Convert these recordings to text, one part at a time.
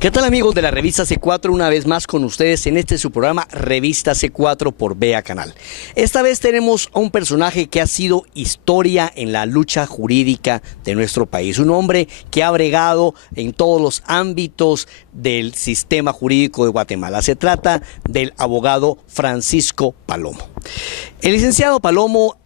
¿Qué tal, amigos de la revista C4? Una vez más con ustedes en su programa Revista C4 por Vea Canal. Esta vez tenemos a un personaje que ha sido historia en la lucha jurídica de nuestro país. Un hombre que ha bregado en todos los ámbitos del sistema jurídico de Guatemala. Se trata del abogado Francisco Palomo. El licenciado Palomo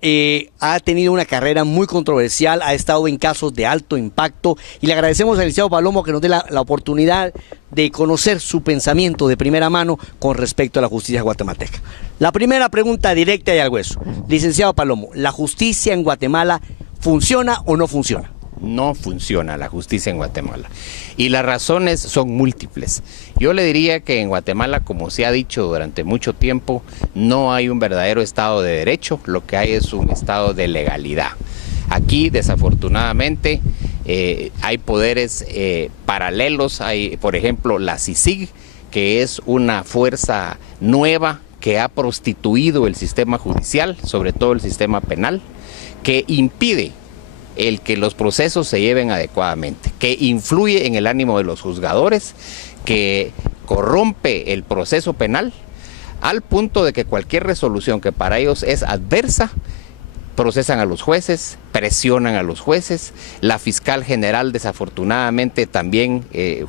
ha tenido una carrera muy controversial, ha estado en casos de alto impacto y le agradecemos al licenciado Palomo que nos dé la oportunidad de conocer su pensamiento de primera mano con respecto a la justicia guatemalteca. La primera pregunta directa y al hueso. Licenciado Palomo, ¿la justicia en Guatemala funciona o no funciona? No funciona la justicia en Guatemala y las razones son múltiples. Yo le diría que en Guatemala, como se ha dicho durante mucho tiempo, no hay un verdadero Estado de Derecho, lo que hay es un Estado de legalidad. Aquí, desafortunadamente, hay poderes paralelos. Hay, por ejemplo, la CICIG, que es una fuerza nueva que ha prostituido el sistema judicial, sobre todo el sistema penal, que impide el que los procesos se lleven adecuadamente, que influye en el ánimo de los juzgadores, que corrompe el proceso penal, al punto de que cualquier resolución que para ellos es adversa, procesan a los jueces, presionan a los jueces. La fiscal general desafortunadamente también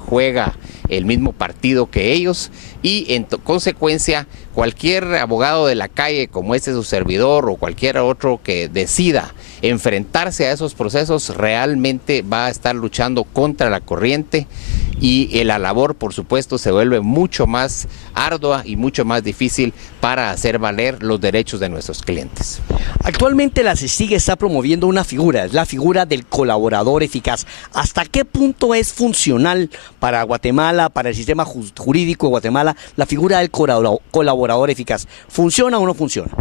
juega el mismo partido que ellos y en consecuencia cualquier abogado de la calle como su servidor o cualquier otro que decida enfrentarse a esos procesos realmente va a estar luchando contra la corriente y la labor, por supuesto, se vuelve mucho más ardua y mucho más difícil para hacer valer los derechos de nuestros clientes. Actualmente la CICIG está promoviendo una figura, es la figura del colaborador eficaz. ¿Hasta qué punto es funcional para Guatemala, para el sistema jurídico de Guatemala, la figura del colaborador eficaz? ¿Funciona o no funciona?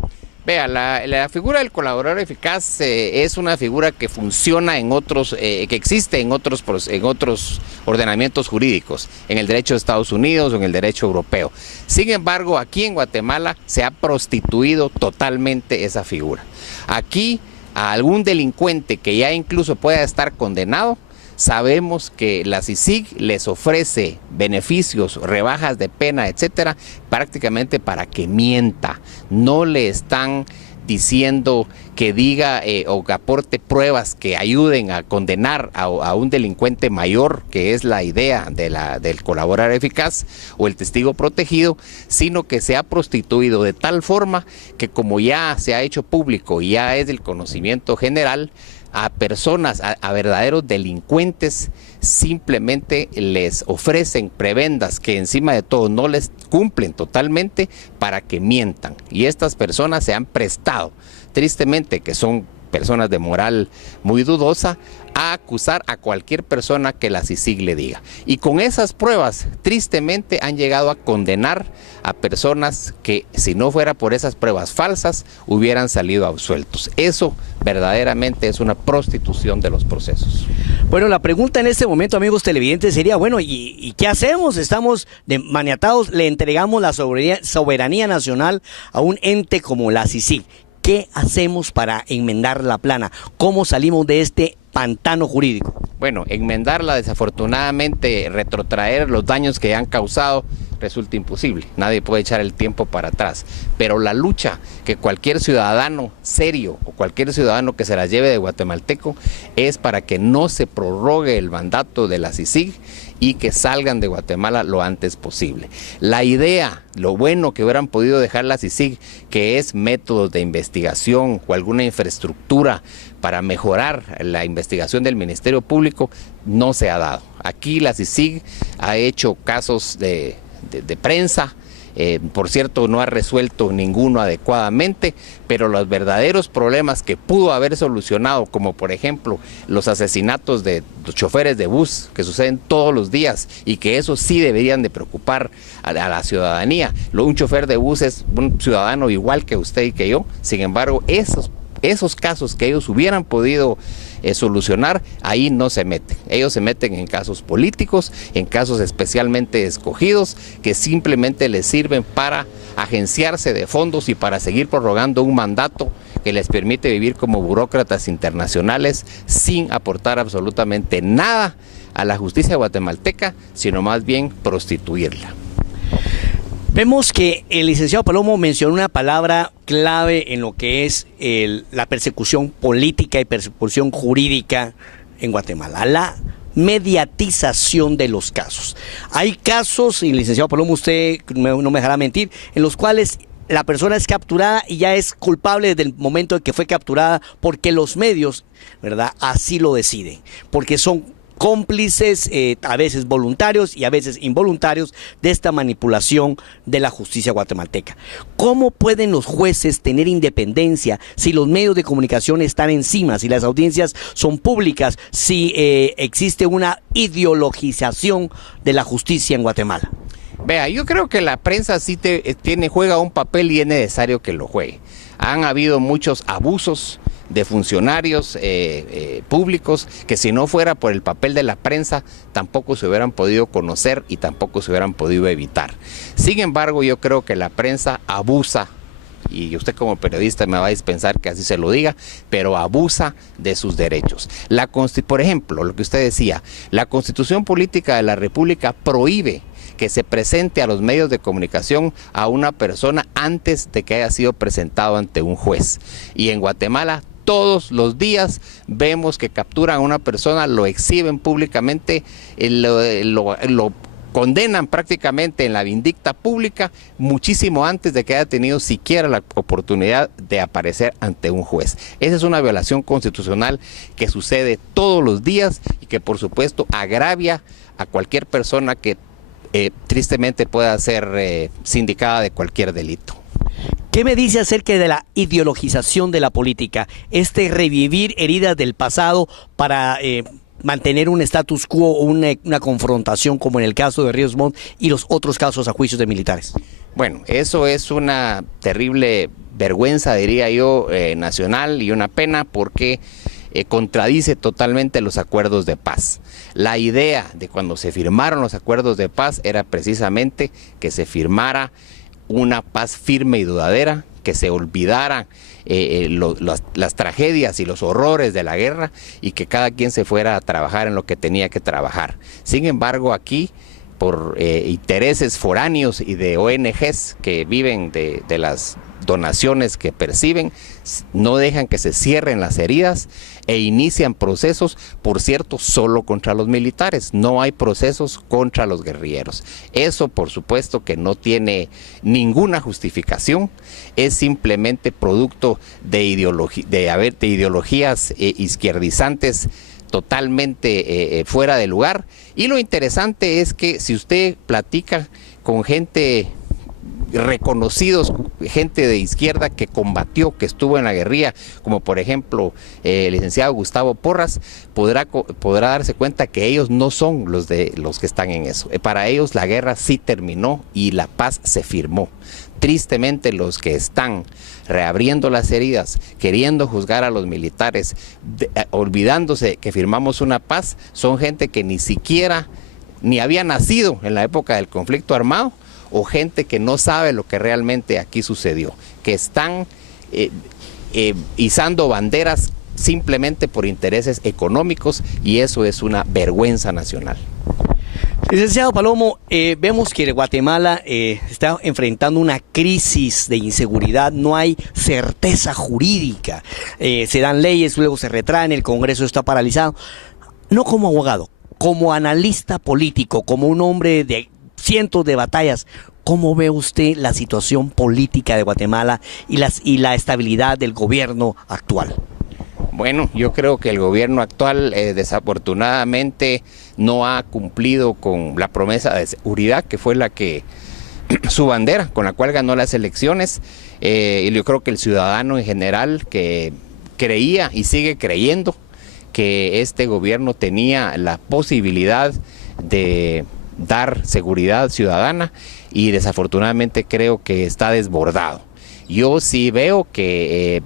Vea, la figura del colaborador eficaz es una figura que funciona en otros, que existe en otros ordenamientos jurídicos, en el derecho de Estados Unidos o en el derecho europeo. Sin embargo, aquí en Guatemala se ha prostituido totalmente esa figura. Aquí, a algún delincuente que ya incluso pueda estar condenado, sabemos que la CICIG les ofrece beneficios, rebajas de pena, etcétera, prácticamente para que mienta. No le están diciendo que diga o que aporte pruebas que ayuden a condenar a un delincuente mayor, que es la idea del colaborador eficaz o el testigo protegido, sino que se ha prostituido de tal forma que, como ya se ha hecho público y ya es del conocimiento general, a personas, a verdaderos delincuentes, simplemente les ofrecen prebendas que encima de todo no les cumplen totalmente para que mientan. Y estas personas se han prestado, tristemente, que son personas de moral muy dudosa, a acusar a cualquier persona que la CICIG le diga. Y con esas pruebas, tristemente, han llegado a condenar a personas que, si no fuera por esas pruebas falsas, hubieran salido absueltos. Eso verdaderamente es una prostitución de los procesos. Bueno, la pregunta en este momento, amigos televidentes, sería, bueno, ¿y qué hacemos? Estamos maniatados, le entregamos la soberanía nacional a un ente como la CICIG. ¿Qué hacemos para enmendar la plana? ¿Cómo salimos de este pantano jurídico? Bueno, enmendarla, desafortunadamente, retrotraer los daños que han causado resulta imposible. Nadie puede echar el tiempo para atrás. Pero la lucha que cualquier ciudadano serio o cualquier ciudadano que se la lleve de guatemalteco es para que no se prorrogue el mandato de la CICIG y que salgan de Guatemala lo antes posible. La idea, lo bueno que hubieran podido dejar la CICIG, que es métodos de investigación o alguna infraestructura para mejorar la investigación del Ministerio Público, no se ha dado. Aquí la CICIG ha hecho casos de prensa, por cierto, no ha resuelto ninguno adecuadamente, pero los verdaderos problemas que pudo haber solucionado, como por ejemplo los asesinatos de los choferes de bus que suceden todos los días y que eso sí deberían de preocupar a la ciudadanía. Un chofer de bus es un ciudadano igual que usted y que yo, sin embargo, esos esos casos que ellos hubieran podido solucionar, ahí no se meten. Ellos se meten en casos políticos, en casos especialmente escogidos, que simplemente les sirven para agenciarse de fondos y para seguir prorrogando un mandato que les permite vivir como burócratas internacionales sin aportar absolutamente nada a la justicia guatemalteca, sino más bien prostituirla. Vemos que el licenciado Palomo mencionó una palabra clave en lo que es la persecución política y persecución jurídica en Guatemala, la mediatización de los casos. Hay casos, y licenciado Palomo, usted no me dejará mentir, en los cuales la persona es capturada y ya es culpable desde el momento en que fue capturada, porque los medios, ¿verdad?, así lo deciden, porque son cómplices, a veces voluntarios y a veces involuntarios, de esta manipulación de la justicia guatemalteca. ¿Cómo pueden los jueces tener independencia si los medios de comunicación están encima, si las audiencias son públicas, si existe una ideologización de la justicia en Guatemala? Vea, yo creo que la prensa sí juega un papel y es necesario que lo juegue. Han habido muchos abusos de funcionarios públicos que, si no fuera por el papel de la prensa, tampoco se hubieran podido conocer y tampoco se hubieran podido evitar. Sin embargo, yo creo que la prensa abusa, y usted como periodista me va a dispensar que así se lo diga, pero abusa de sus derechos. Por ejemplo, lo que usted decía, la Constitución Política de la República prohíbe que se presente a los medios de comunicación a una persona antes de que haya sido presentado ante un juez. Y en Guatemala todos los días vemos que capturan a una persona, lo exhiben públicamente, lo condenan prácticamente en la vindicta pública muchísimo antes de que haya tenido siquiera la oportunidad de aparecer ante un juez. Esa es una violación constitucional que sucede todos los días y que, por supuesto, agravia a cualquier persona que tristemente pueda ser sindicada de cualquier delito. ¿Qué me dice acerca de la ideologización de la política? Revivir heridas del pasado para mantener un status quo o una confrontación, como en el caso de Ríos Montt y los otros casos a juicios de militares. Bueno, eso es una terrible vergüenza, diría yo, nacional, y una pena, porque contradice totalmente los acuerdos de paz. La idea de cuando se firmaron los acuerdos de paz era precisamente que se firmara una paz firme y duradera, que se olvidara las tragedias y los horrores de la guerra y que cada quien se fuera a trabajar en lo que tenía que trabajar. Sin embargo, aquí, por intereses foráneos y de ONGs que viven de las donaciones que perciben, no dejan que se cierren las heridas e inician procesos, por cierto, solo contra los militares. No hay procesos contra los guerrilleros. Eso, por supuesto, que no tiene ninguna justificación, es simplemente producto de ideologías izquierdizantes totalmente fuera de lugar. Y lo interesante es que si usted platica con gente reconocidos, gente de izquierda que combatió, que estuvo en la guerrilla, como por ejemplo el licenciado Gustavo Porras, podrá darse cuenta que ellos no son los que están en eso. Para ellos la guerra sí terminó y la paz se firmó. Tristemente, los que están reabriendo las heridas, queriendo juzgar a los militares, olvidándose que firmamos una paz, son gente que ni había nacido en la época del conflicto armado, o gente que no sabe lo que realmente aquí sucedió, que están izando banderas simplemente por intereses económicos, y eso es una vergüenza nacional. Licenciado Palomo, vemos que Guatemala está enfrentando una crisis de inseguridad, no hay certeza jurídica, se dan leyes, luego se retraen, el Congreso está paralizado. No como abogado, como analista político, como un hombre de cientos de batallas, ¿cómo ve usted la situación política de Guatemala y la estabilidad del gobierno actual? Bueno, yo creo que el gobierno actual desafortunadamente no ha cumplido con la promesa de seguridad, que fue su bandera con la cual ganó las elecciones, y yo creo que el ciudadano en general, que creía y sigue creyendo que este gobierno tenía la posibilidad de dar seguridad ciudadana, y desafortunadamente creo que está desbordado. Yo sí veo que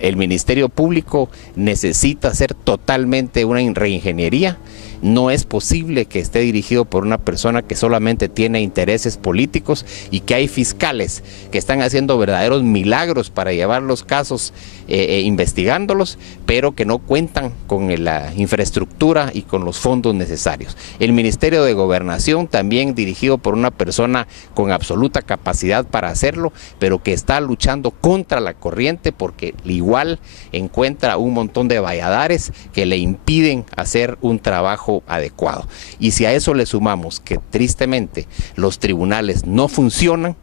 El Ministerio Público necesita hacer totalmente una reingeniería. No es posible que esté dirigido por una persona que solamente tiene intereses políticos y que hay fiscales que están haciendo verdaderos milagros para llevar los casos investigándolos, pero que no cuentan con la infraestructura y con los fondos necesarios. El Ministerio de Gobernación, también dirigido por una persona con absoluta capacidad para hacerlo, pero que está luchando contra la corriente porque igual encuentra un montón de valladares que le impiden hacer un trabajo adecuado. Y si a eso le sumamos que tristemente los tribunales no funcionan,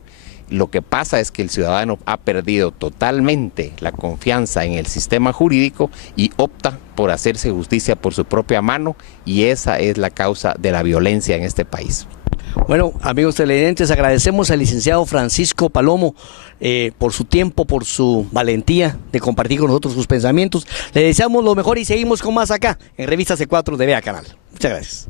lo que pasa es que el ciudadano ha perdido totalmente la confianza en el sistema jurídico y opta por hacerse justicia por su propia mano, y esa es la causa de la violencia en este país. Bueno, amigos televidentes, agradecemos al licenciado Francisco Palomo por su tiempo, por su valentía de compartir con nosotros sus pensamientos. Le deseamos lo mejor y seguimos con más acá en Revista C4 de Vea Canal. Muchas gracias.